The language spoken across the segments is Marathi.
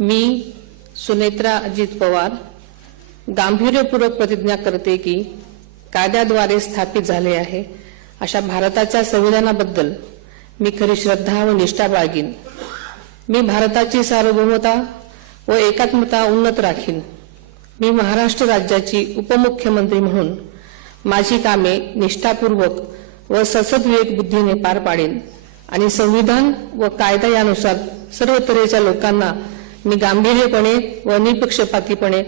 मी सुनेत्रा अजित पवार गांभीर्यपूर्वक प्रतिज्ञा करते की कायद्याद्वारे स्थापित झाले आहे अशा भारताच्या संविधानाबद्दल मी खरी श्रद्धा व निष्ठा बाळगीन। मी भारताची सार्वभौमता व एकात्मता उन्नत राखीन। मी महाराष्ट्र राज्याची उपमुख्यमंत्री म्हणून माझी कामे निष्ठापूर्वक व सद्विवेक बुद्धीने पार पाडेन आणि संविधान व कायदा यानुसार सर्व तऱ्हेच्या लोकांना मी गांभीर्यपणे व निपक्षपातीपणे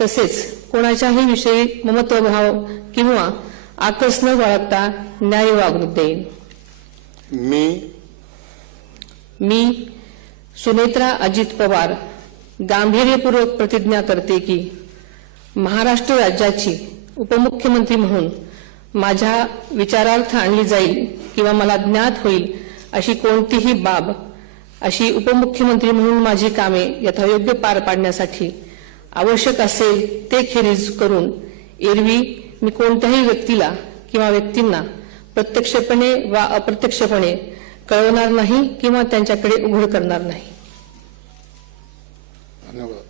तसेच कोणाच्याही विषयी ममत्वभाव किंवा आकस न बाळगता न्यायी वागणूक देईन। मी सुनेत्रा अजित पवार गांभीर्यपूर्वक प्रतिज्ञा करते की महाराष्ट्र राज्याची उपमुख्यमंत्री म्हणून माझ्या विचारार्थ आणली जाईल किंवा मला ज्ञात होईल अशी कोणतीही बाब अशी उपमुख्यमंत्री म्हणून माझी कामे यथायोग्य पार पाडण्यासाठी आवश्यक असेल ते खेरीज करून एरवी मी कोणत्याही व्यक्तीला किंवा व्यक्तींना प्रत्यक्षपणे वा अप्रत्यक्षपणे कळवणार नाही किंवा त्यांच्याकडे उघड करणार नाही। धन्यवाद।